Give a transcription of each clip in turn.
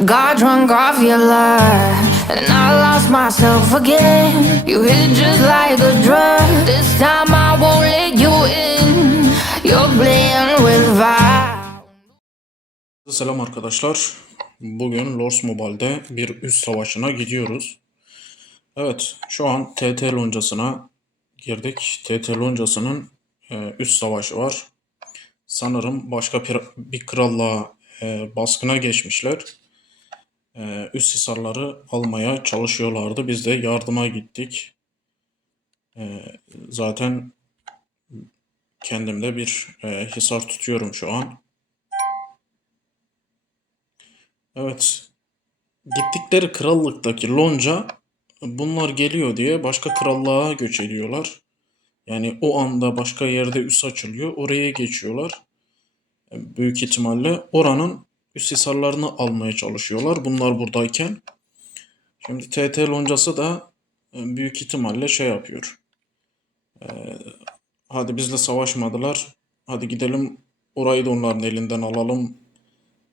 Got drunk off your love, and I lost myself again. You hit just like a drug. This time I won't let you in. You're playing with fire. Selam arkadaşlar. Bugün Lords Mobile'de bir üst savaşına gidiyoruz. Evet, şu an TT loncasına girdik. TT loncasının üst savaşı var. Sanırım başka bir krallığa baskına geçmişler. Üst hisarları almaya çalışıyorlardı. Biz de yardıma gittik. Zaten kendimde bir hisar tutuyorum şu an. Evet, gittikleri krallıktaki lonca bunlar geliyor diye başka krallığa göç ediyorlar. Yani o anda başka yerde üs açılıyor. Oraya geçiyorlar. Büyük ihtimalle oranın üs hisarlarını almaya çalışıyorlar. Bunlar buradayken. Şimdi TT loncası da büyük ihtimalle şey yapıyor. Hadi bizle savaşmadılar. Hadi gidelim orayı da onların elinden alalım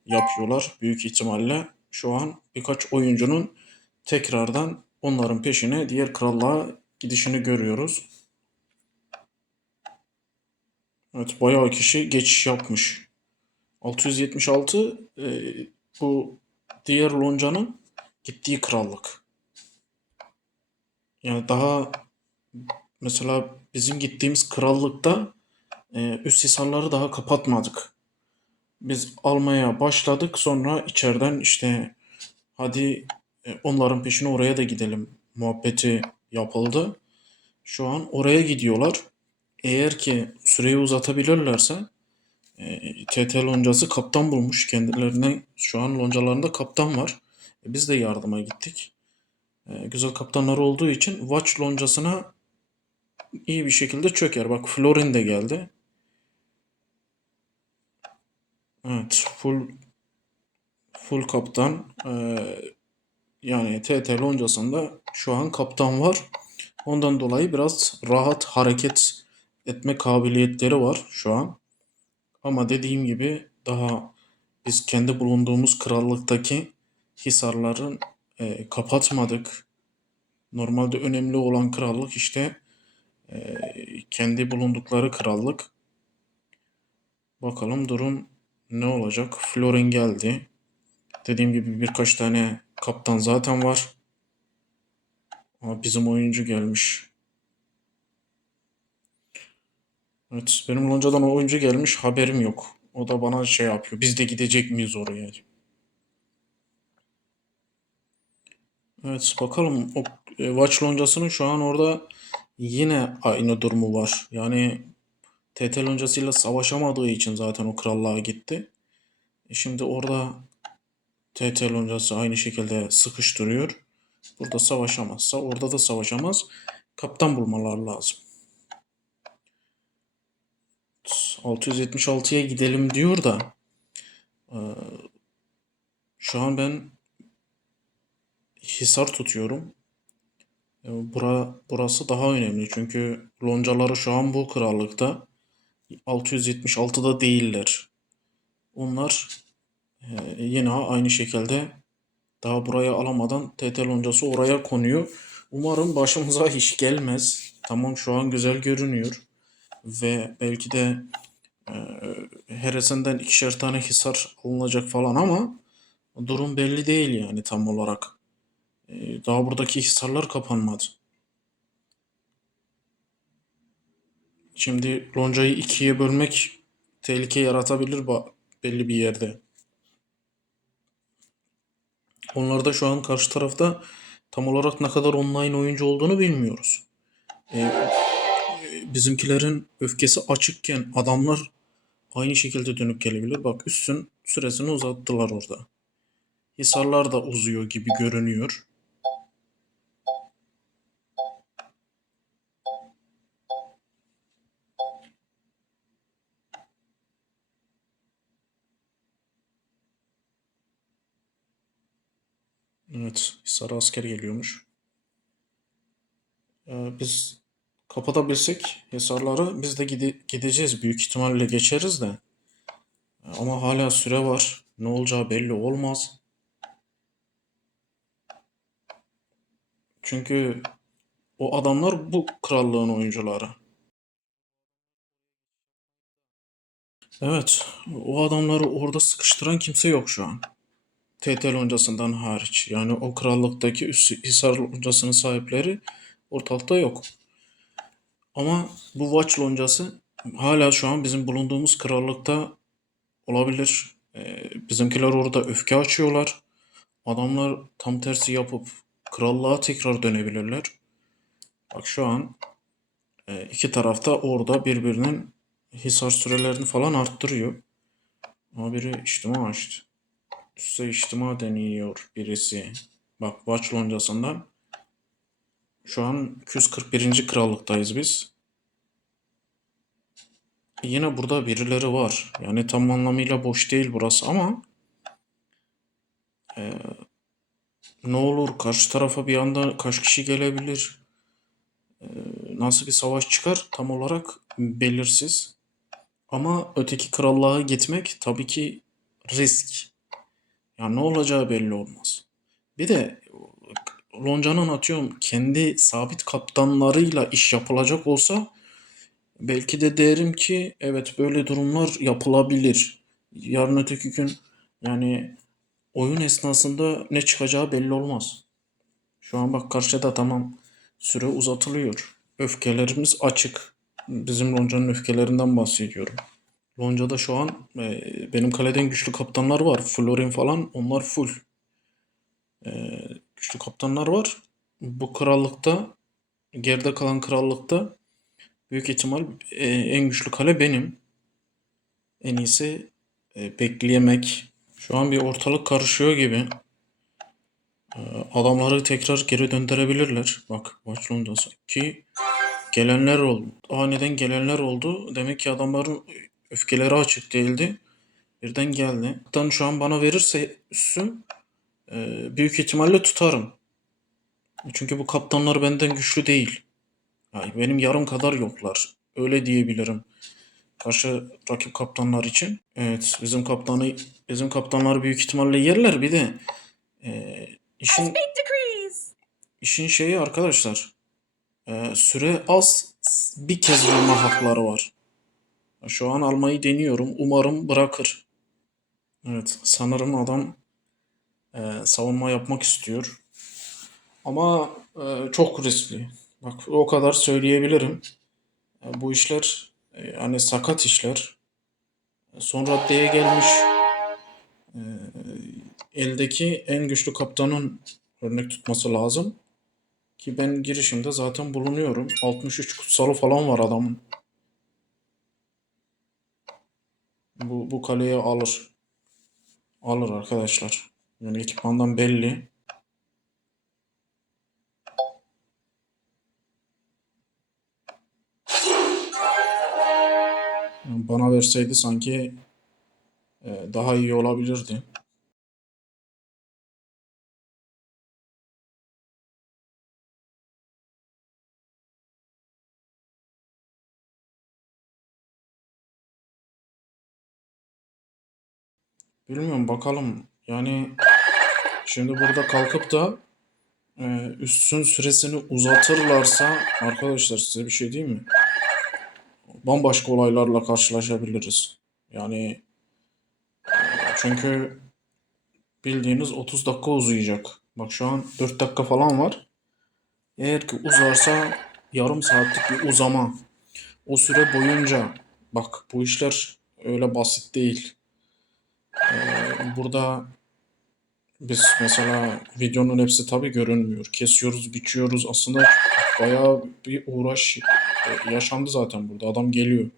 yapıyorlar büyük ihtimalle. Şu an birkaç oyuncunun tekrardan onların peşine diğer krallığa gidişini görüyoruz. Evet, bayağı kişi geçiş yapmış. 676 bu diğer loncanın gittiği krallık. Yani daha mesela bizim gittiğimiz krallıkta üst hisarları daha kapatmadık. Biz almaya başladık, sonra içeriden işte hadi onların peşine oraya da gidelim muhabbeti yapıldı. Şu an oraya gidiyorlar. Eğer ki süreyi uzatabilirlerse TT loncası kaptan bulmuş kendilerine. Şu an loncalarında kaptan var. Biz de yardıma gittik. Güzel kaptanları olduğu için Watch loncasına iyi bir şekilde çöker. Bak, Florin de geldi. Evet, full kaptan. Yani TT loncasında şu an kaptan var. Ondan dolayı biraz rahat hareket etme kabiliyetleri var şu an. Ama dediğim gibi daha biz kendi bulunduğumuz krallıktaki hisarların kapatmadık. Normalde önemli olan krallık işte kendi bulundukları krallık. Bakalım durum ne olacak? Florin geldi. Dediğim gibi birkaç tane kaptan zaten var. Ama bizim oyuncu gelmiş. Evet, benim loncadan o oyuncu gelmiş, haberim yok. O da bana şey yapıyor. Biz de gidecek miyiz oraya? Evet, bakalım o Watch loncasının şu an orada yine aynı durumu var. Yani TT loncasıyla savaşamadığı için zaten o krallığa gitti. Şimdi orada TT loncası aynı şekilde sıkıştırıyor. Burada savaşamazsa orada da savaşamaz. Kaptan bulmalar lazım. 676'ya gidelim diyor da şu an ben hisar tutuyorum. Burası daha önemli çünkü loncaları şu an bu krallıkta. 676'da değiller. Onlar yine aynı şekilde daha buraya alamadan TT loncası oraya konuyor. Umarım başımıza iş gelmez. Tamam, şu an güzel görünüyor. Ve belki de heresinden ikişer tane hisar alınacak falan ama durum belli değil yani tam olarak. Daha buradaki hisarlar kapanmadı. Şimdi loncayı ikiye bölmek tehlike yaratabilir belli bir yerde. Onlar da şu an karşı tarafta tam olarak ne kadar online oyuncu olduğunu bilmiyoruz. Bizimkilerin öfkesi açıkken adamlar aynı şekilde dönüp gelebilir. Bak, üstün süresini uzattılar orada. Hisarlar da uzuyor gibi görünüyor. Evet, Hisar'a asker geliyormuş. Biz kapatabilsek Hisarları biz de gideceğiz. Büyük ihtimalle geçeriz de. Ama hala süre var. Ne olacağı belli olmaz. Çünkü o adamlar bu krallığın oyuncuları. Evet, o adamları orada sıkıştıran kimse yok şu an. TT loncasından hariç. Yani o krallıktaki Hisar loncasının sahipleri ortalıkta yok. Ama bu Watch loncası hala şu an bizim bulunduğumuz krallıkta olabilir. Bizimkiler orada öfke açıyorlar. Adamlar tam tersi yapıp krallığa tekrar dönebilirler. Bak şu an iki tarafta orada birbirinin hisar sürelerini falan arttırıyor. Ama biri içtima açtı. Üste içtima deniyor birisi. Bak Watch loncasından şu an 241. krallıktayız biz. Yine burada birileri var. Yani tam anlamıyla boş değil burası ama ne olur karşı tarafa bir anda kaç kişi gelebilir? Nasıl bir savaş çıkar tam olarak belirsiz. Ama öteki krallığa gitmek tabii ki risk. Ya ne olacağı belli olmaz. Bir de Lonca'nın atıyorum kendi sabit kaptanlarıyla iş yapılacak olsa belki de derim ki evet böyle durumlar yapılabilir. Yarın öteki gün yani oyun esnasında ne çıkacağı belli olmaz. Şu an bak karşıda tamam süre uzatılıyor. Öfkelerimiz açık. Bizim Lonca'nın öfkelerinden bahsediyorum. Lonca'da şu an benim kaleden güçlü kaptanlar var. Florin falan onlar full. Güçlü kaptanlar var. Bu krallıkta geride kalan krallıkta büyük ihtimal en güçlü kale benim. En iyisi bekleyemek. Şu an bir ortalık karışıyor gibi. Adamları tekrar geri döndürebilirler. Bak Barcelona'da ki gelenler oldu. Aniden gelenler oldu. Demek ki adamların öfkeleri açık değildi. Birden geldi. Hatta şu an bana verirse üssüm büyük ihtimalle tutarım. Çünkü bu kaptanlar benden güçlü değil. Yani benim yarım kadar yoklar. Öyle diyebilirim. Karşı rakip kaptanlar için. Evet, bizim kaptanları büyük ihtimalle yerler. Bir de işin işin şeyi arkadaşlar. Süre az, bir kez vurma hakları var. Şu an almayı deniyorum. Umarım bırakır. Evet, sanırım adam savunma yapmak istiyor. Ama çok riskli. Bak o kadar söyleyebilirim. Bu işler hani sakat işler. Son raddeye gelmiş eldeki en güçlü kaptanın örnek tutması lazım. Ki ben girişimde zaten bulunuyorum. 63 kutsalı falan var adamın. Bu kaleyi alır. Alır arkadaşlar. Yani ekipmandan belli. Yani bana verseydi sanki daha iyi olabilirdi. Bilmiyorum bakalım. Yani şimdi burada kalkıp da üstün süresini uzatırlarsa arkadaşlar size bir şey diyeyim mi? Bambaşka olaylarla karşılaşabiliriz. Yani çünkü bildiğiniz 30 dakika uzayacak. Bak şu an 4 dakika falan var. Eğer ki uzarsa yarım saatlik bir uzama. O süre boyunca bak bu işler öyle basit değil. Burada biz mesela videonun hepsi tabii görünmüyor. Kesiyoruz, biçiyoruz. Aslında bayağı bir uğraş yaşandı zaten burada. Adam geliyor.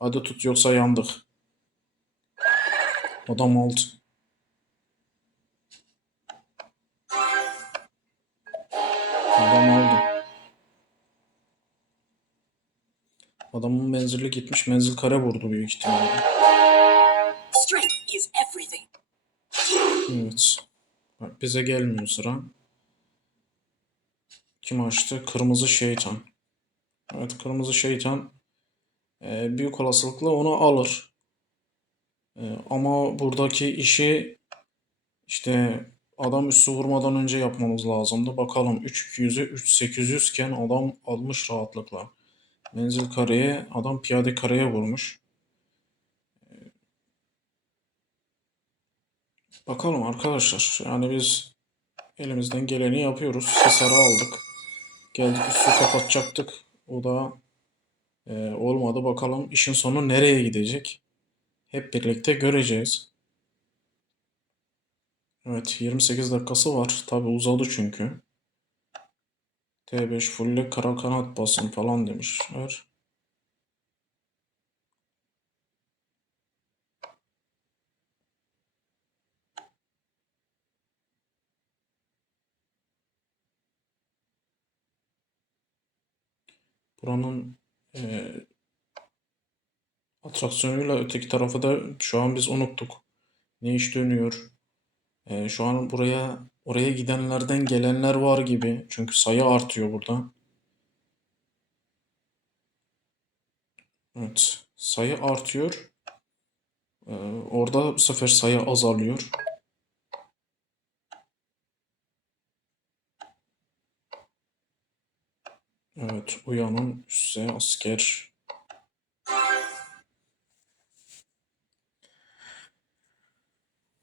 Hadi tut yoksa yandık. Adam aldı. Adam aldı. Adamın menzili gitmiş. Menzil kare vurdu büyük ihtimalle. Evet. Bak bize gelmiyor sıra. Kim açtı? Kırmızı şeytan. Evet kırmızı şeytan büyük olasılıkla onu alır. Ama buradaki işi işte Adam üssü vurmadan önce yapmamız lazımdı. Bakalım 3200'e 3800 iken adam almış rahatlıkla. Menzil kareye, adam piyade kareye vurmuş. Bakalım arkadaşlar. Yani biz elimizden geleni yapıyoruz. Hisar'ı aldık. Geldik üssü kapatacaktık. O da olmadı. Bakalım işin sonu nereye gidecek? Hep birlikte göreceğiz. Evet, 28 dakikası var. Tabi uzadı çünkü. T5 fulle kara kanat basın falan demişler. Buranın e, atraksiyonuyla öteki tarafı da şu an biz unuttuk. Ne iş dönüyor? Şu an oraya gidenlerden gelenler var gibi. Çünkü sayı artıyor burada. Evet, sayı artıyor. Ee, Orada bu sefer sayı azalıyor. Evet, uyanın üsse asker.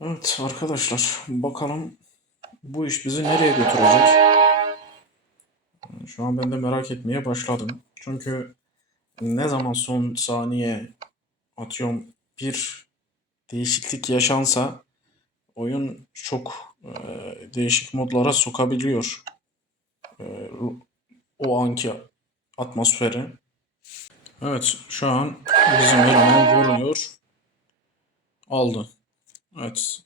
Evet arkadaşlar, bakalım bu iş bizi nereye götürecek? Şu an ben de merak etmeye başladım. Çünkü ne zaman son saniye atıyorum bir değişiklik yaşansa oyun çok değişik modlara sokabiliyor e, o anki atmosferi. Evet, şu an bizim eleman vuruyor. Aldı. Evet.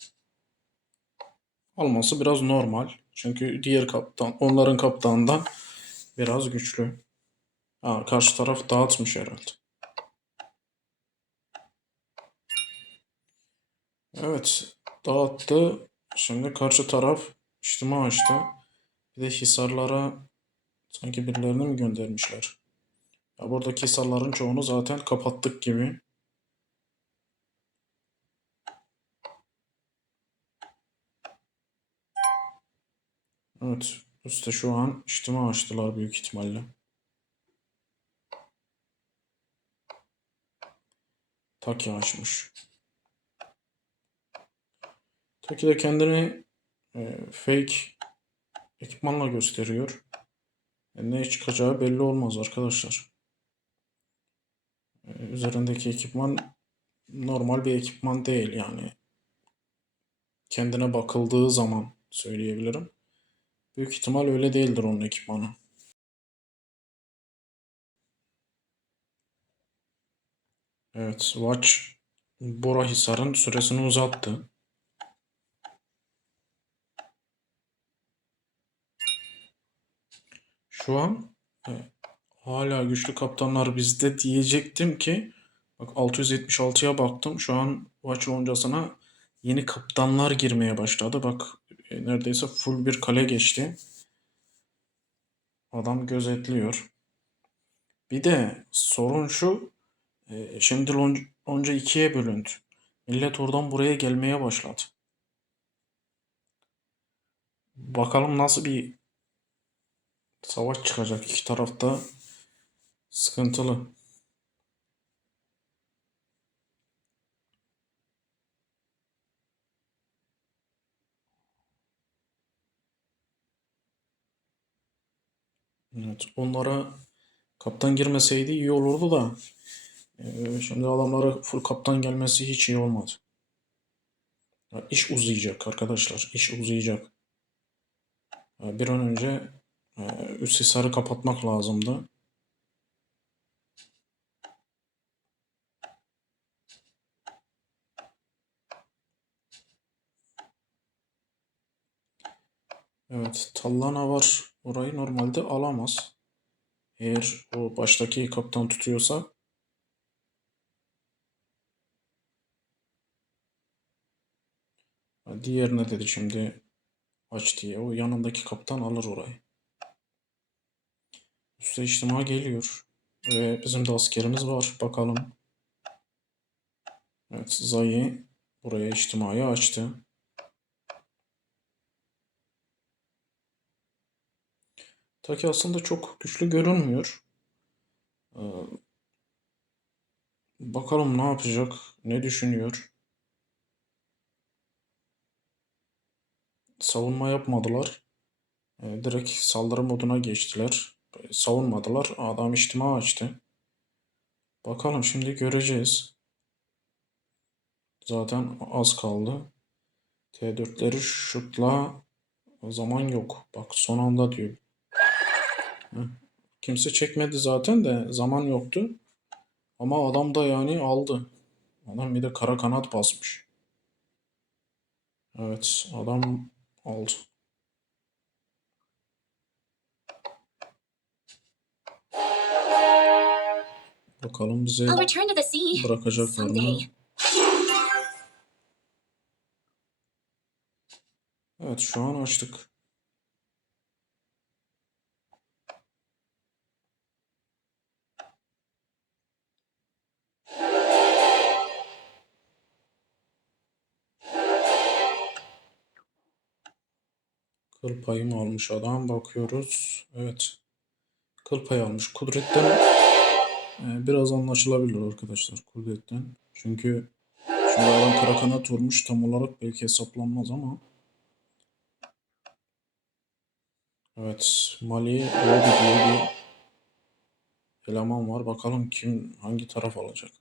Alması biraz normal. Çünkü diğer kaptan, onların kaptanından biraz güçlü. Ha, karşı taraf dağıtmış herhalde. Evet, dağıttı. Şimdi karşı taraf içtima açtı. Bir de hisarlara sanki birilerini mi göndermişler? Ya buradaki hisarların çoğunu zaten kapattık gibi. Evet, üstte şu an içtima açtılar büyük ihtimalle. Taki açmış. Taki de kendini fake ekipmanla gösteriyor. Ne çıkacağı belli olmaz arkadaşlar. Üzerindeki ekipman normal bir ekipman değil yani. Kendine bakıldığı zaman söyleyebilirim. Büyük ihtimal öyle değildir onun ekipmanı. Evet, Watch Bora Hisar'ın süresini uzattı. Şu an e, hala güçlü kaptanlar bizde diyecektim ki bak 676'ya baktım. Şu an Watch loncasına yeni kaptanlar girmeye başladı. Bak neredeyse full bir kale geçti. Adam gözetliyor. Bir de sorun şu. Şimdi lonca ikiye bölündü. Millet oradan buraya gelmeye başladı. Bakalım nasıl bir savaş çıkacak. İki tarafta sıkıntılı. Evet, onlara kaptan girmeseydi iyi olurdu da şimdi adamlara full kaptan gelmesi hiç iyi olmadı. Ya, iş uzayacak arkadaşlar. İş uzayacak. Bir an önce üst hisarı kapatmak lazımdı. Evet, Tallana var. Orayı normalde alamaz. Eğer o baştaki kaptan tutuyorsa. Diğerine dedi şimdi aç diye. O yanındaki kaptan alır orayı. Üste içtima geliyor. Ve bizim de askerimiz var. Bakalım. Evet, Zayi buraya içtimayı açtı. Taki aslında çok güçlü görünmüyor. Bakalım ne yapacak, ne düşünüyor. Savunma yapmadılar. Direkt saldırı moduna geçtiler. Savunmadılar. Adam içtima açtı. Bakalım şimdi göreceğiz. Zaten az kaldı. T4'leri şutla zaman yok. Bak son anda diyor. Heh. Kimse çekmedi zaten de zaman yoktu. Ama adam da yani aldı. Adam bir de kara kanat basmış. Evet adam aldı. Bakalım bize I'll return to the sea bırakacaklar mı? someday. Evet şu an açtık. Kıl payı mı almış adam? Bakıyoruz. Evet. Kıl payı almış. Kudretten biraz anlaşılabilir arkadaşlar. Kudretten. Çünkü şimdi adam kara kanat vurmuş. Tam olarak belki hesaplanmaz ama. Evet. Mali Robi diye bir eleman var. Bakalım kim hangi taraf alacak.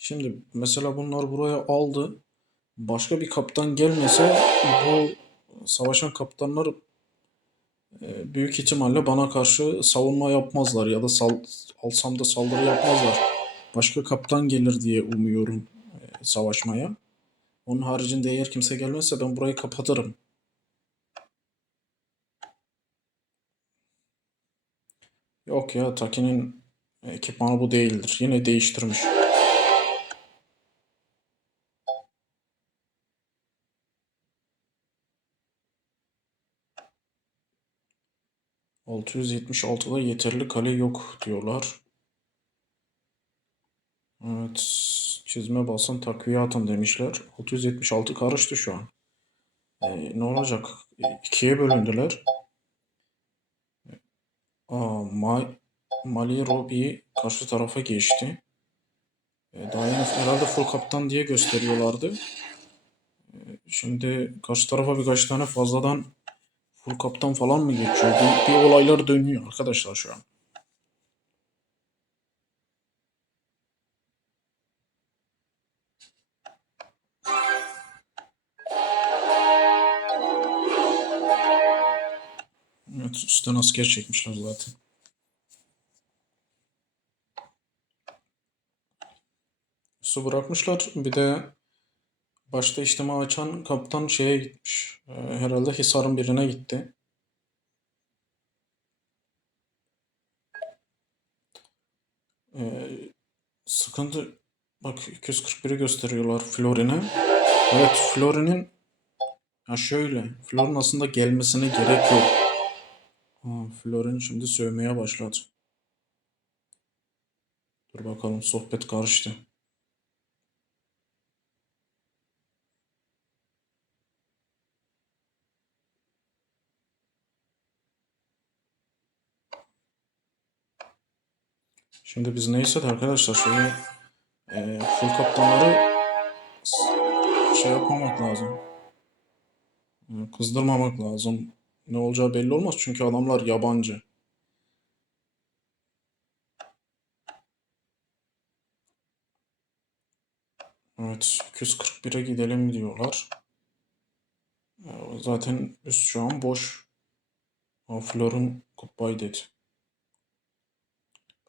Şimdi mesela bunlar buraya aldı. Başka bir kaptan gelmese bu savaşan kaptanlar büyük ihtimalle bana karşı savunma yapmazlar ya da alsam da saldırı yapmazlar. Başka kaptan gelir diye umuyorum savaşmaya. Onun haricinde eğer kimse gelmezse ben burayı kapatırım. Yok ya Taki'nin ekipmanı bu değildir. Yine değiştirmiş. ...676'da yeterli kale yok diyorlar. Evet. Çizme basın takviye atın demişler. 676 karıştı şu an. Ne olacak? İkiye bölündüler. Mali Robi karşı tarafa geçti. Daha yeni herhalde full kaptan diye gösteriyorlardı. Şimdi karşı tarafa birkaç tane fazladan full kaptan falan mı geçiyor? Bir olaylar dönüyor arkadaşlar şu an. Evet üstten asker çekmişler zaten. Su bırakmışlar. Bir de başta işlemi açan kaptan şeye gitmiş. Herhalde Hisar'ın birine gitti. Sıkıntı bak 241'i gösteriyorlar Florin'e. Evet Florin'in ya şöyle Florin aslında gelmesine gerek yok. Florin şimdi sövmeye başladı. Dur bakalım sohbet karıştı. Şimdi biz neyse de arkadaşlar şeyi full kaptanları şey yapmamak lazım. Kızdırmamak lazım. Ne olacağı belli olmaz çünkü adamlar yabancı. Evet 241'e gidelim diyorlar. Zaten üst şu an boş. Florin goodbye dedi.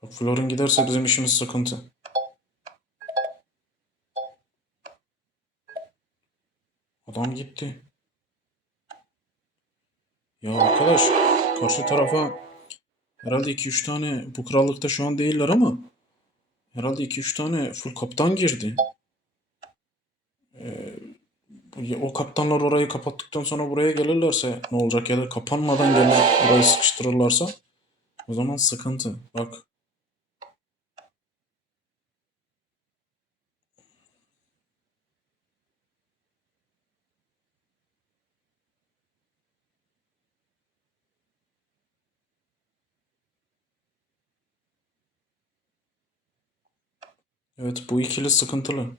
Bak Florin giderse bizim işimiz sıkıntı. Adam gitti. Ya arkadaş karşı tarafa herhalde 2-3 tane bu krallıkta şu an değiller ama herhalde 2-3 tane full kaptan girdi. O kaptanlar orayı kapattıktan sonra buraya gelirlerse ne olacak ya da kapanmadan gelir burayı sıkıştırırlarsa o zaman sıkıntı. Bak Evet, bu ikili sıkıntılı.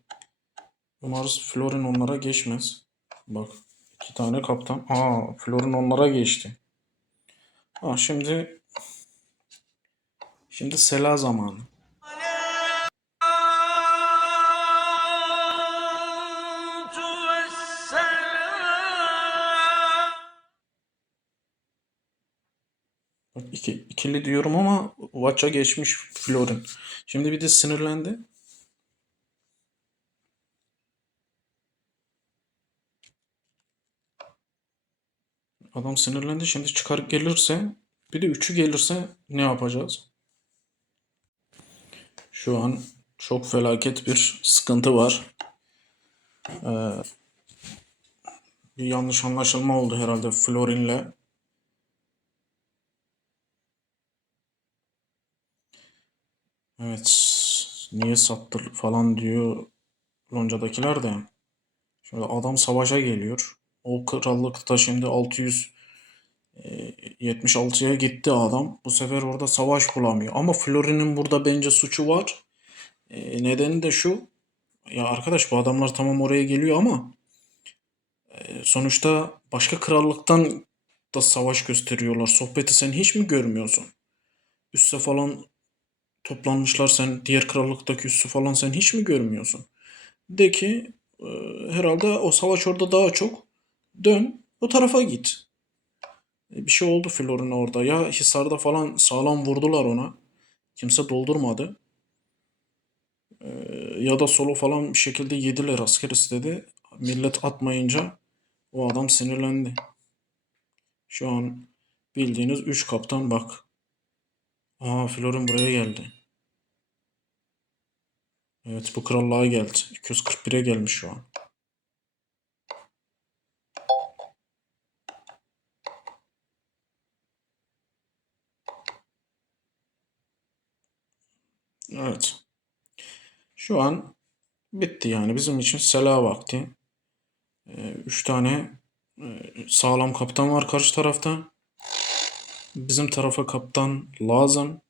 Umarız Florin onlara geçmez. Bak, iki tane kaptan. Florin onlara geçti. Şimdi Sela zamanı. Bak, ikili diyorum ama Vaç'a geçmiş Florin. Şimdi bir de sinirlendi. Adam sinirlendi. Şimdi çıkarıp gelirse, bir de üçü gelirse ne yapacağız? Şu an çok felaket bir sıkıntı var. Bir yanlış anlaşılma oldu herhalde Florin'le. Evet. Niye sattı falan diyor loncadakiler de. Şöyle adam savaşa geliyor. O krallıkta şimdi 676'ya gitti adam. Bu sefer orada savaş bulamıyor. Ama Florin'in burada bence suçu var. Nedeni de şu. Ya arkadaş, bu adamlar tamam oraya geliyor ama sonuçta başka krallıktan da savaş gösteriyorlar. Sohbeti sen hiç mi görmüyorsun? Üsse falan toplanmışlar, sen diğer krallıktaki üssü falan sen hiç mi görmüyorsun? De ki e, herhalde o savaş orada daha çok. Dön o tarafa git. Bir şey oldu Florin orada. Ya Hisar'da falan sağlam vurdular ona. Kimse doldurmadı. Ya da solo falan bir şekilde yediler, asker istedi. Millet atmayınca o adam sinirlendi. Şu an bildiğiniz 3 kaptan bak. Florin buraya geldi. Evet, bu krallığa geldi. 241'e gelmiş şu an. Evet. Şu an bitti yani. Bizim için sela vakti. 3 tane sağlam kaptan var karşı tarafta. Bizim tarafa kaptan lazım.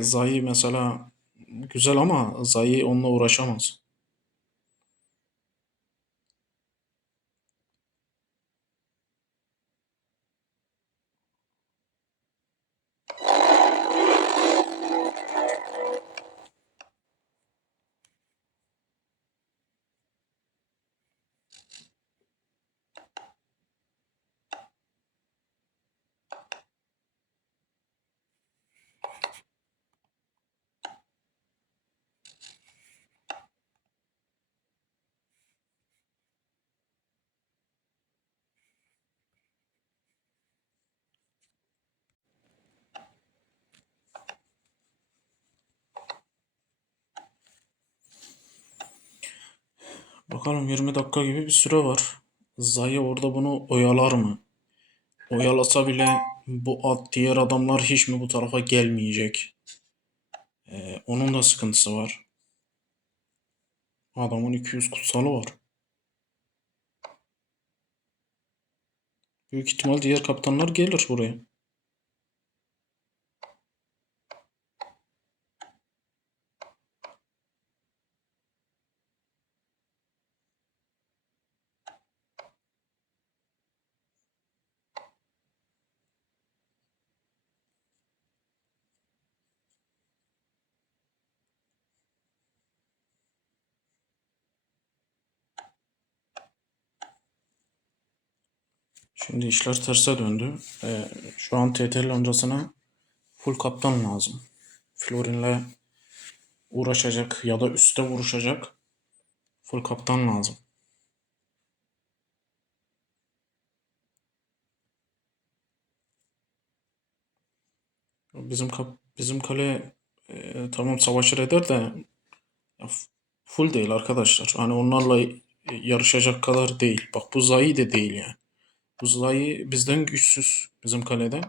Zayi mesela güzel ama Zayi onunla uğraşamaz. Bakalım, 20 dakika gibi bir süre var. Zayi orada bunu oyalar mı? Oyalasa bile diğer adamlar hiç mi bu tarafa gelmeyecek? Onun da sıkıntısı var. Adamın 200 kutsalı var. Büyük ihtimal diğer kaptanlar gelir buraya. Şimdi işler terse döndü. Şu an TTL loncasına full kaptan lazım. Florin'le uğraşacak ya da üste vuruşacak full kaptan lazım. Bizim kale tamam savaşır eder de ya, full değil arkadaşlar. Hani onlarla yarışacak kadar değil. Bak, bu Zayi de değil yani. Bu Zayi bizden güçsüz bizim kalede.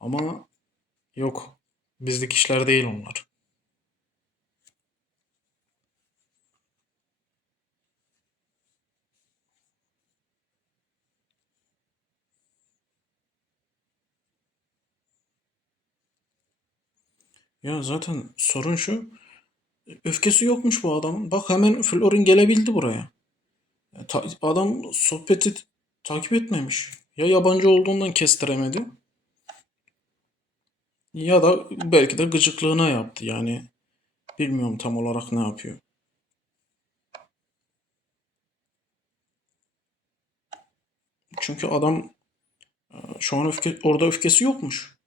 Ama yok. Bizlik işler değil onlar. Ya zaten sorun şu. Öfkesi yokmuş bu adamın. Bak hemen Florin gelebildi buraya. Adam sohbeti takip etmemiş. Ya yabancı olduğundan kestiremedi ya da belki de gıcıklığına yaptı. Yani bilmiyorum tam olarak ne yapıyor. Çünkü adam şu an orada öfkesi yokmuş.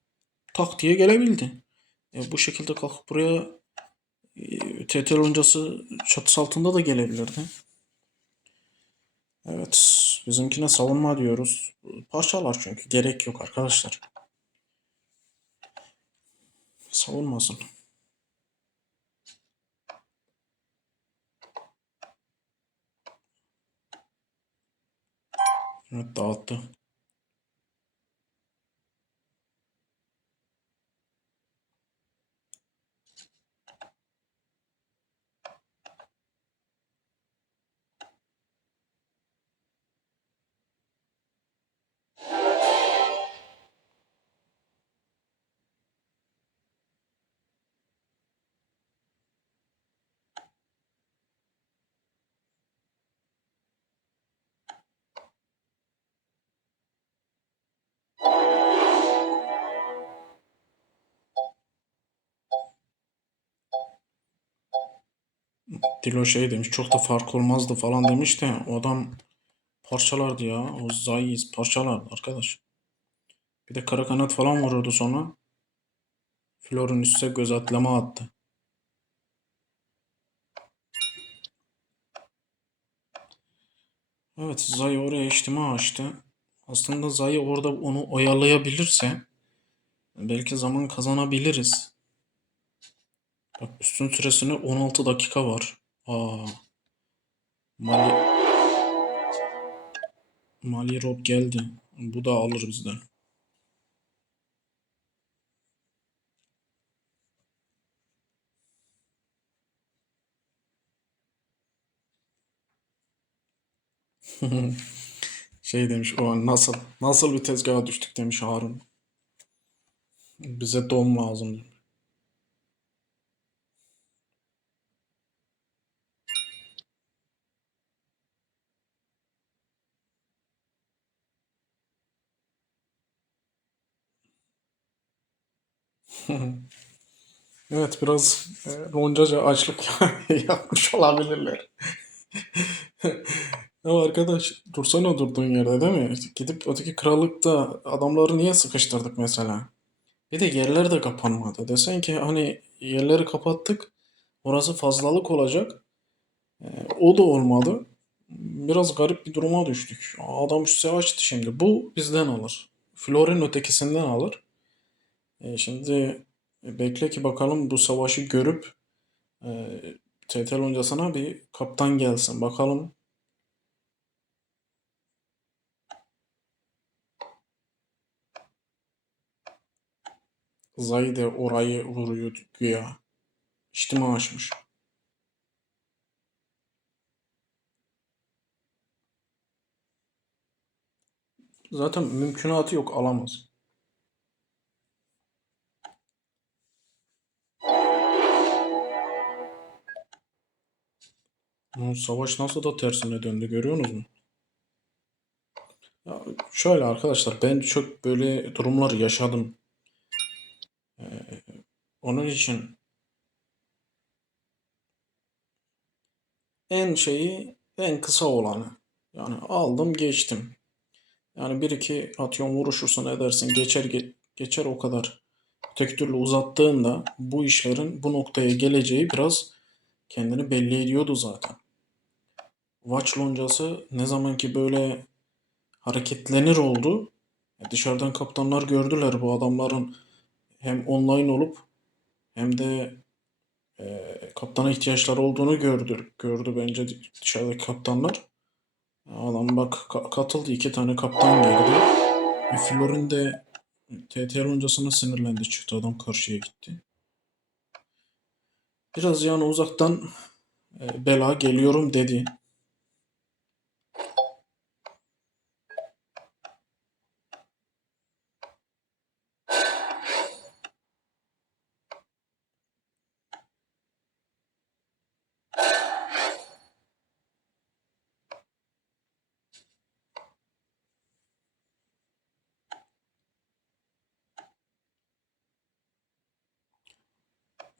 Tak diye gelebildi. Bu şekilde kalkıp buraya TT loncası çatısı altında da gelebilirdi. Evet, bizimkine savunma diyoruz. Parçalar çünkü gerek yok arkadaşlar. Savunmasın. Evet, dağıttı. Dilo şey demiş, çok da fark olmazdı falan demiş de o adam parçalardı ya. O Zayiz parçalardı arkadaş. Bir de kara kanat falan vururdu sonra. Flor'un üstüne göz atlama attı. Evet, Zay oraya içtima açtı. Aslında Zay orada onu oyalayabilirse belki zaman kazanabiliriz. Bak, üstün süresine 16 dakika var. Aa, Mali, Mali Rob geldi. Bu da alır bizden. Şey demiş, o nasıl bir tezgaha düştük demiş Harun. Bize don lazım. Evet, biraz roncaca açlık yapmış olabilirler. Ya arkadaş, dursana durduğun yerde değil mi? Gidip öteki krallıkta adamları niye sıkıştırdık mesela? Bir de yerler de kapanmadı. Desen ki hani yerleri kapattık, orası fazlalık olacak. O da olmadı. Biraz garip bir duruma düştük. Adam üstü açtı şimdi. Bu bizden alır. Florin ötekisinden alır. Şimdi bekle ki bakalım bu savaşı görüp e, TT loncasına bir kaptan gelsin. Bakalım Zayde orayı vuruyor güya. İçtima açmış. Zaten mümkünatı yok, alamaz. Savaş nasıl da tersine döndü, görüyorsunuz mu? Ya şöyle arkadaşlar, ben çok böyle durumlar yaşadım. Onun için en kısa olanı. Yani aldım geçtim. Yani bir iki atıyorum vuruşursun edersin geçer geçer o kadar. Tek türlü uzattığında bu işlerin bu noktaya geleceği biraz kendini belli ediyordu zaten. Watch loncası ne zaman ki böyle hareketlenir oldu. Dışarıdan kaptanlar gördüler bu adamların hem online olup hem de kaptana ihtiyaçları olduğunu gördü bence dışarıdaki kaptanlar. Adam bak katıldı, iki tane kaptan geldi. Florin de TTL loncasına sinirlendi, çıktı adam karşıya gitti. Biraz yani uzaktan bela geliyorum dedi.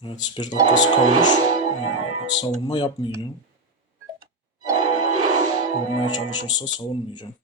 Evet, bir dakikası kalmış. Savunma yapmayacağım. Vurmaya çalışırsa savunmayacağım.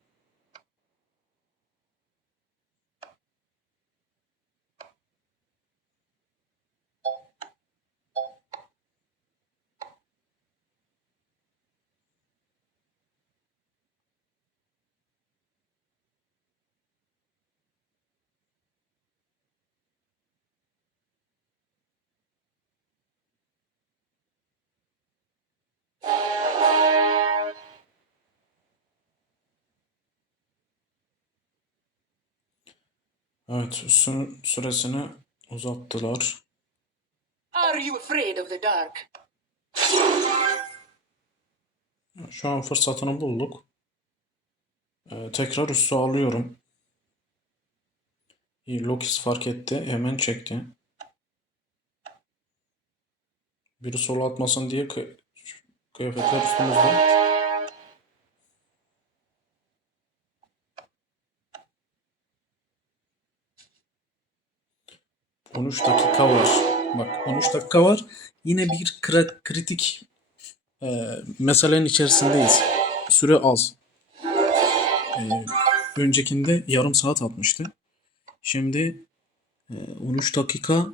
Evet, üssün süresini uzattılar. Are you afraid of the dark? Şu an fırsatını bulduk. Tekrar üssü alıyorum. İyi, Lokis fark etti. Hemen çekti. Biri sola atmasın diye kıyafetler üstümüzde. 13 dakika var. Bak, 13 dakika var. Yine bir kritik meselenin içerisindeyiz. Süre az. Öncekinde yarım saat atmıştı. Şimdi 13 dakika.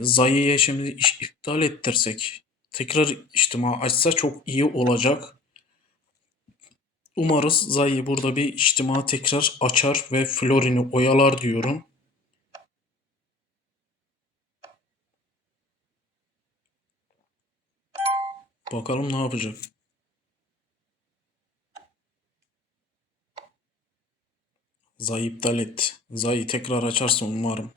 Zayi'ye şimdi iş iptal ettirsek, tekrar içtima açsa çok iyi olacak. Umarız Zayi burada bir içtima tekrar açar ve Florin'i oyalar diyorum. Bakalım ne yapacak. Zayi iptal etti. Zayi tekrar açarsa umarım.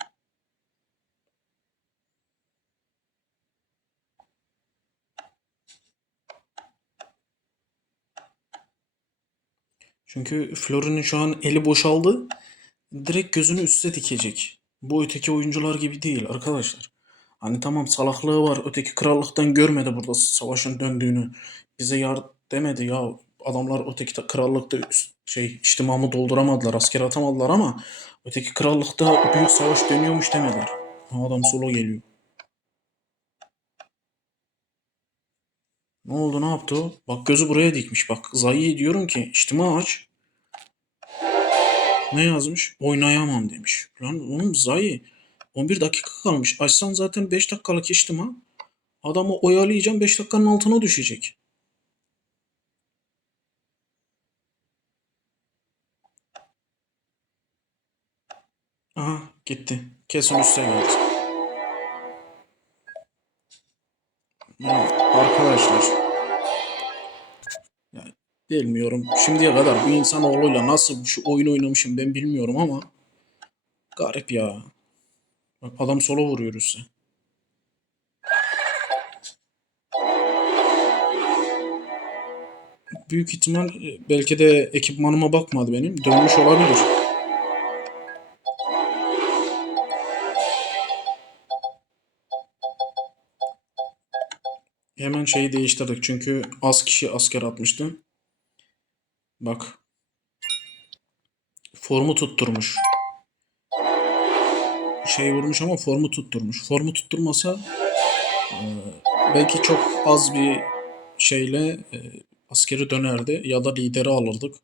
Çünkü Florin'in şu an eli boşaldı. Direkt gözünü üste dikecek. Bu öteki oyuncular gibi değil arkadaşlar. Hani tamam, salaklığı var. Öteki krallıktan görmedi burada savaşın döndüğünü. Bize yar demedi ya. Adamlar öteki krallıkta içtimamı dolduramadılar. Asker atamadılar ama öteki krallıkta büyük savaş dönüyormuş demediler. Adam solo geliyor. Ne oldu, ne yaptı o? Bak, gözü buraya dikmiş. Bak, Zayi diyorum ki içtima aç. Ne yazmış? Oynayamam demiş. Lan oğlum, Zayi 11 dakika kalmış. Açsan zaten 5 dakikalık içtima. Adamı oyalayacağım, 5 dakikanın altına düşecek. Aha, gitti. Kesin üste geldi. Ya, arkadaşlar. Ya, bilmiyorum. Şimdiye kadar bir insanoğluyla nasıl şu oyun oynamışım ben bilmiyorum ama garip ya. Bak, adam solo vuruyor üste. Büyük ihtimal belki de ekipmanıma bakmadı benim. Dönmüş olabilir. Hemen şeyi değiştirdik çünkü az kişi asker atmıştı. Bak, formu tutturmuş. Şey vurmuş ama formu tutturmuş. Formu tutturmasa belki çok az bir şeyle askeri dönerdi ya da lideri alırdık.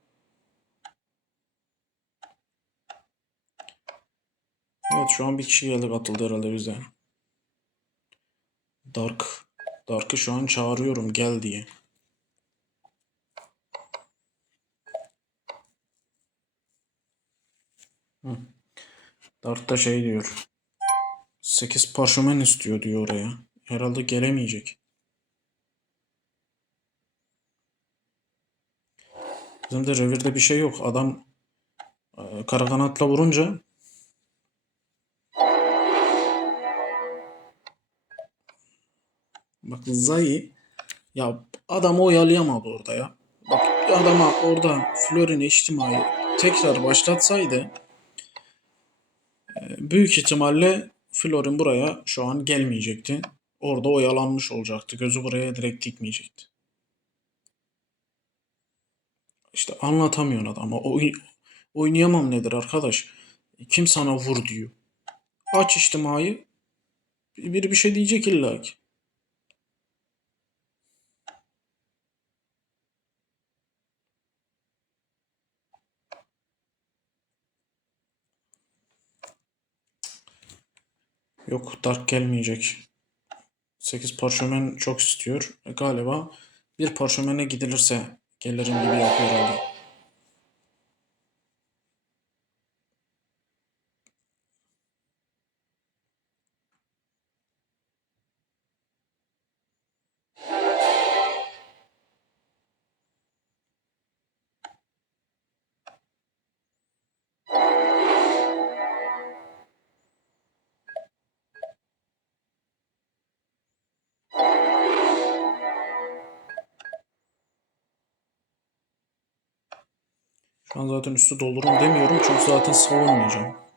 Evet, şu an bir kişi geldi, katıldı herhalde bize. Dark. Dark'ı şu an çağırıyorum gel diye. Hı. Dark da şey diyor. 8 parşömen istiyor diyor oraya. Herhalde gelemeyecek. Bizim de revirde bir şey yok. Adam kara kanatla vurunca bak, Zayi ya, adamı oyalayamadı orada ya. Bak, adama orada Florin içtimayı tekrar başlatsaydı büyük ihtimalle Florin buraya şu an gelmeyecekti. Orada oyalanmış olacaktı. Gözü buraya direkt dikmeyecekti. İşte anlatamıyorsun adama. Oynayamam nedir arkadaş? Kim sana vur diyor. Aç içtimayı. Biri bir şey diyecek illa ki. Yok, Dark gelmeyecek. 8 parşömen çok istiyor. Galiba bir parşömene gidilirse gelirim gibi yapıyor herhalde. Şu an zaten üstü dolurum demiyorum çünkü zaten savunmayacağım.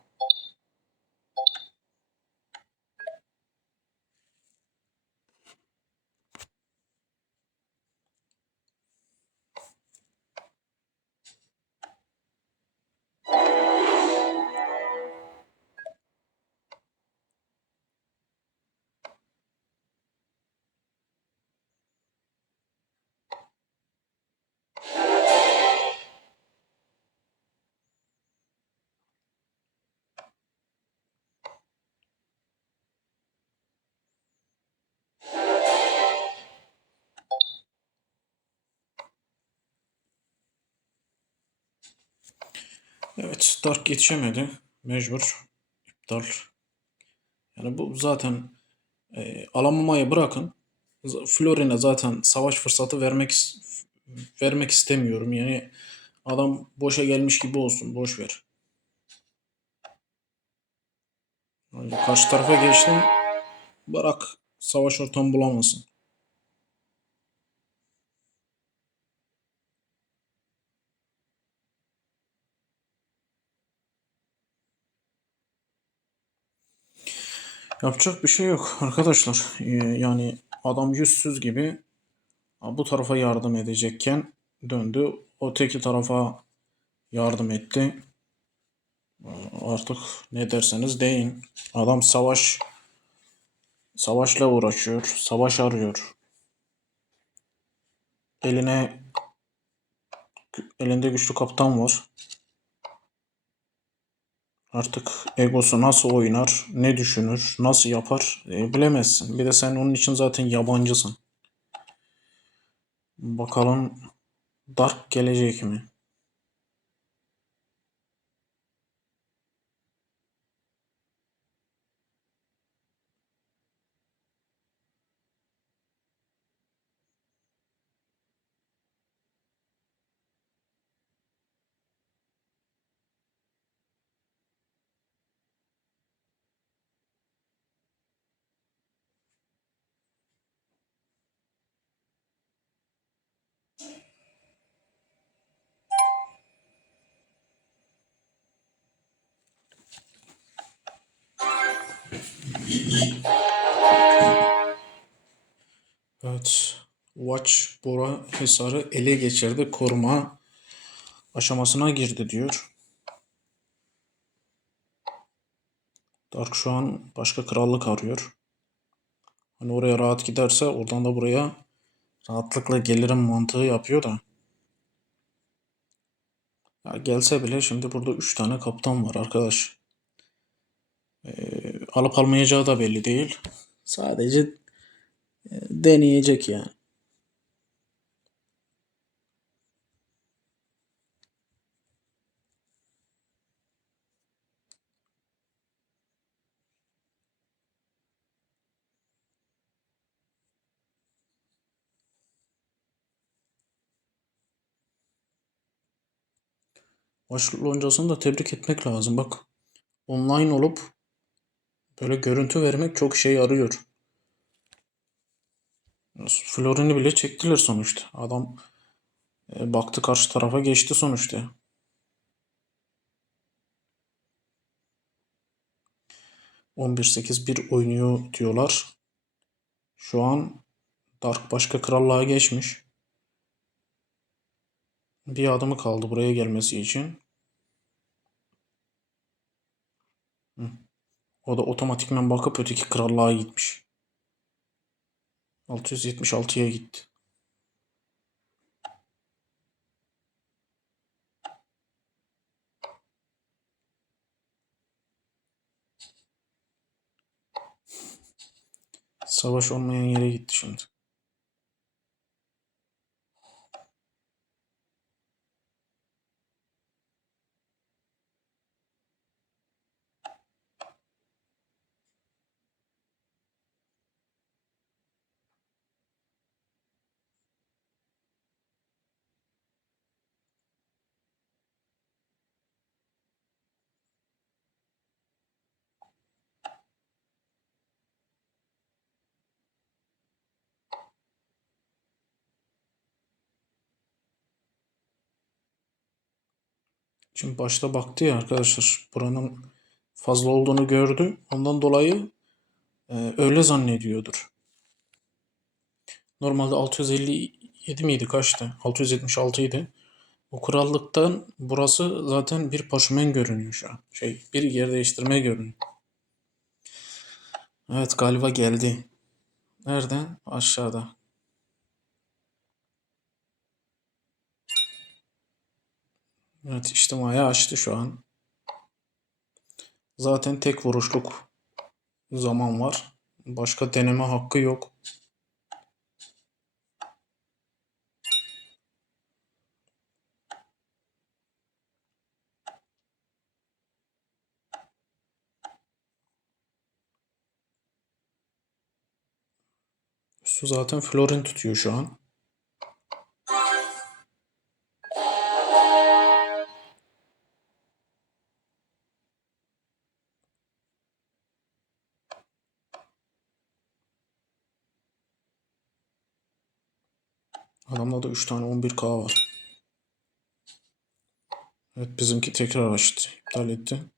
Evet, Dark yetişemedi. Mecbur. İptal. Yani bu zaten alamamayı bırakın. Florin'e zaten savaş fırsatı vermek istemiyorum. Yani adam boşa gelmiş gibi olsun. Boş ver. Yani karşı tarafa geçtim. Bırak savaş ortamı bulamasın. Yapacak bir şey yok arkadaşlar. Yani adam yüzsüz gibi bu tarafa yardım edecekken döndü. Öteki tarafa yardım etti. Artık ne derseniz deyin. Adam savaşla uğraşıyor. Savaş arıyor. Eline elinde güçlü kaptan var. Artık egosu nasıl oynar, ne düşünür, nasıl yapar bilemezsin. Bir de sen onun için zaten yabancısın. Bakalım Dark gelecek mi? Evet. Watch Bora Hisar'ı ele geçirdi. Koruma aşamasına girdi diyor. Dark şu an başka krallık arıyor. Hani oraya rahat giderse oradan da buraya rahatlıkla gelirim mantığı yapıyor da. Ya gelse bile şimdi burada 3 tane kaptan var arkadaş. Alıp almayacağı da belli değil. Sadece deneyecek yani. Watch loncasını da tebrik etmek lazım. Bak, online olup böyle görüntü vermek çok şey yarıyor. Florin'i bile çektiler sonuçta. Adam baktı karşı tarafa geçti sonuçta. 11-8-1 oynuyor diyorlar. Şu an Dark başka krallığa geçmiş. Bir adımı kaldı buraya gelmesi için. O da otomatikman bakıp öteki krallığa gitmiş. 676'ya gitti. Savaş olmayan yere gitti şimdi. Şimdi başta baktı ya arkadaşlar. Buranın fazla olduğunu gördü. Ondan dolayı öyle zannediyordur. Normalde 657 miydi kaçtı? 676 idi. O krallıktan burası zaten bir parşömen görünüyor şu an. Bir yer değiştirme görünüyor. Evet galiba geldi. Nerede? Aşağıda. Evet içtimai açtı şu an. Zaten tek vuruşluk zaman var. Başka deneme hakkı yok. Su zaten Florin tutuyor şu an. Adamda da 3 tane 11K var. Evet bizimki tekrar açtı. İptal etti.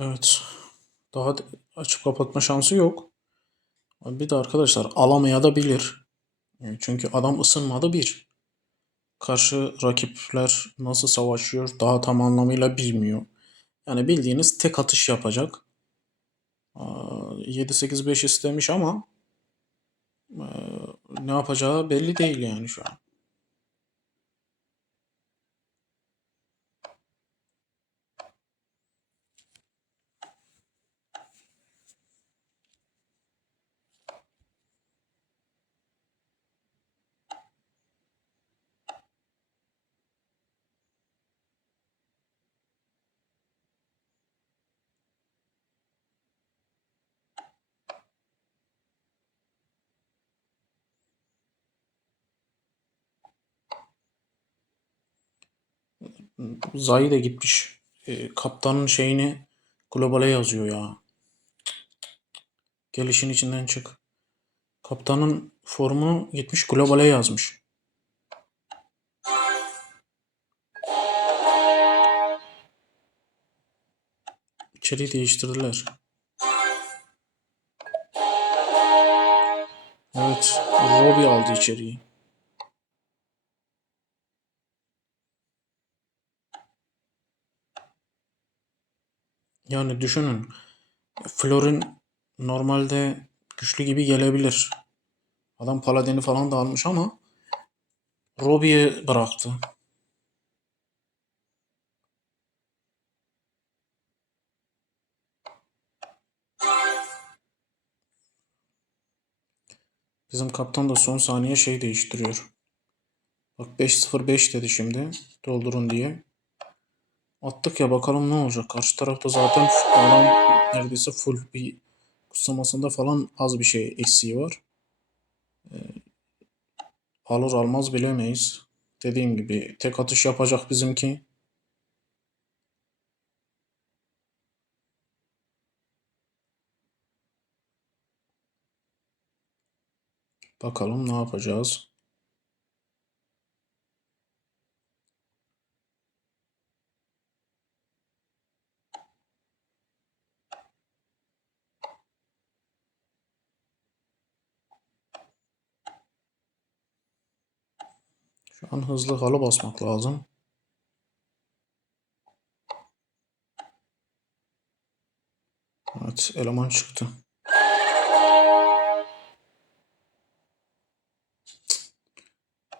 Evet. Daha açıp kapatma şansı yok. Bir de arkadaşlar alamaya da bilir. Çünkü adam ısınmadı bir. Karşı rakipler nasıl savaşıyor daha tam anlamıyla bilmiyor. Yani bildiğiniz tek atış yapacak. 7-8-5 istemiş ama ne yapacağı belli değil yani şu an. Zai de gitmiş. Kaptanın şeyini globale yazıyor ya. Gelişin içinden çık. Kaptanın formunu gitmiş globale yazmış. İçeriği değiştirdiler. Evet, Robbie aldı içeriği. Yani düşünün, Florin normalde güçlü gibi gelebilir. Adam Paladin'i falan da almış ama Robbie'yi bıraktı. Bizim kaptan da son saniye şey değiştiriyor. Bak 5-0-5 dedi şimdi. Doldurun diye. Attık ya bakalım ne olacak. Karşı tarafta zaten adam neredeyse full bir kutsamasında falan az bir şey eksiği var. Alır almaz bilemeyiz. Dediğim gibi tek atış yapacak bizimki. Bakalım ne yapacağız. Şu an hızlı halı basmak lazım. Evet, eleman çıktı.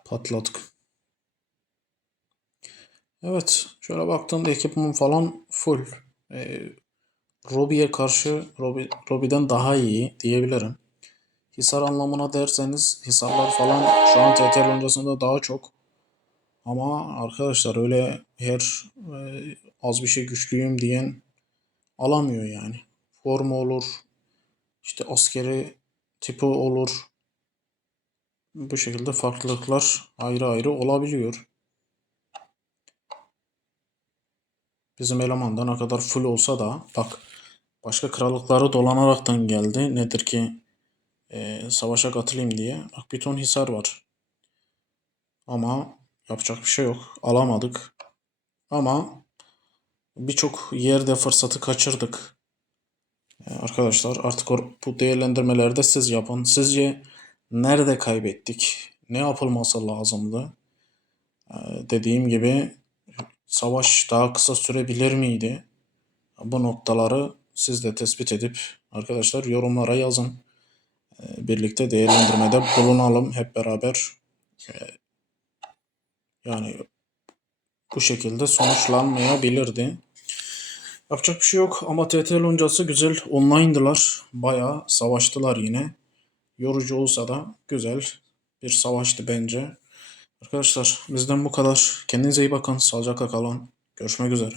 Patladık. Evet, şöyle baktığımda ekipman falan full. Robbie'ye karşı Robbie'den daha iyi diyebilirim. Hisar anlamına derseniz hisarlar falan şu an TTL öncesinde daha çok. Ama arkadaşlar öyle her az bir şey güçlüyüm diyen alamıyor yani. Formu olur, işte askeri tipi olur. Bu şekilde farklılıklar ayrı ayrı olabiliyor. Bizim eleman da ne kadar full olsa da bak başka krallıkları dolanaraktan geldi. Nedir ki savaşa katılayım diye. Bak bir ton hisar var. Ama yapacak bir şey yok. Alamadık. Ama birçok yerde fırsatı kaçırdık. Arkadaşlar artık bu değerlendirmeleri de siz yapın. Sizce nerede kaybettik? Ne yapılması lazımdı? Dediğim gibi savaş daha kısa sürebilir miydi? Bu noktaları siz de tespit edip arkadaşlar yorumlara yazın. Birlikte değerlendirmede bulunalım hep beraber. Yani bu şekilde sonuçlanmayabilirdi. Yapacak bir şey yok ama TTL öncesi güzel online'dılar. Bayağı savaştılar yine. Yorucu olsa da güzel bir savaştı bence. Arkadaşlar bizden bu kadar. Kendinize iyi bakın. Sağlıcakla kalın. Görüşmek üzere.